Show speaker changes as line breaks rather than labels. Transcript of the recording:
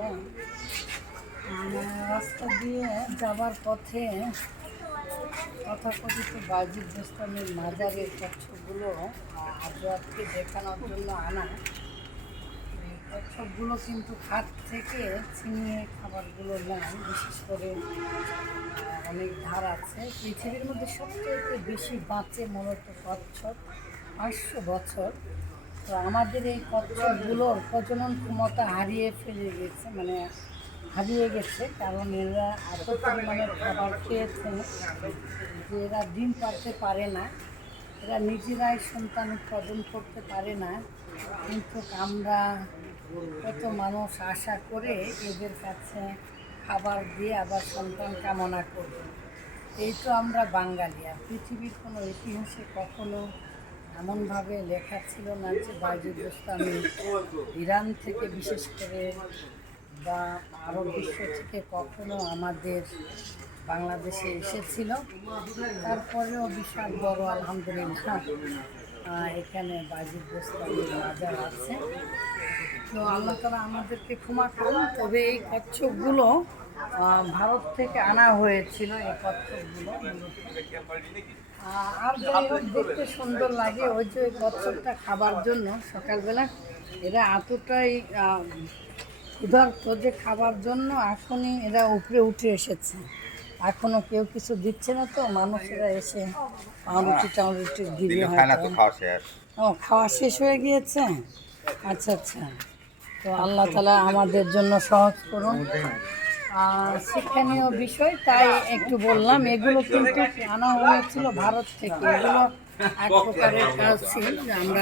মানে রাস্তা দিয়ে যাবার পথে তথাকথিত বাজিদ বোস্তানের মাজারের কচ্ছপগুলো আজকে দেখানোর জন্য আনা। এই কচ্ছপগুলো কিন্তু খাট থেকে ছিনিয়ে খাবারগুলো নেয় বিশেষ করে অনেক ধার আছে। পৃথিবীর মধ্যে সবচেয়ে বেশি বাঁচে মূলত কচ্ছপ, পাঁচশো বছর। তো আমাদের এই কচ্ছপগুলোর প্রজনন ক্ষমতা হারিয়ে ফেলে গেছে মানে হারিয়ে গেছে, কারণ এরা এত পরিমাণে খাবার খেয়েছে যে এরা ডিম পারতে পারে না। এরা নিজেরাই সন্তান উৎপাদন করতে পারে না। কিন্তু আমরা কত মানুষ আশা করে এদের কাছে খাবার দিয়ে আবার সন্তান কামনা করি। এই তো আমরা বাঙালি, আর পৃথিবীর কোনো ইতিহাসে কখনো এমনভাবে লেখা ছিল না যে বাইজুল ইসলামী ইরান থেকে বিশেষ করে বা আরব বিশ্ব থেকে কখনো আমাদের বাংলাদেশে এসেছিল। তারপরেও বিশাল বড় আলহামদুলিল্লাহ এখানে বাজিদ গোস্তানির মাজার আছে। তো আল্লাহ তালা আমাদেরকে ক্ষমা করুন, তবে এই কচ্ছপগুলো ভারত থেকে আনা হয়েছিল এই কচ্ছপগুলো আর যাই হোক দেখতে সুন্দর লাগে ওই যে কচ্ছপটা খাবার জন্য সকালবেলা। এরা এতটাই ক্ষুধার্ত যে খাবার জন্য এখনই এরা উপরে উঠে এসেছে। এখনও কেউ কিছু দিচ্ছে না তো মানুষেরা এসে পাউরুটি টাউরুটি দিবে ও খাওয়া শেষ হয়ে গিয়েছে? আচ্ছা আচ্ছা। তো আল্লাহ তালা আমাদের জন্য সহজ করুন। শিক্ষণীয় বিষয়, তাই একটু বললাম, এগুলো কিন্তু আনা হয়েছিল ভারত থেকে। এগুলো এক প্রকারের কাজ ছিল আমরা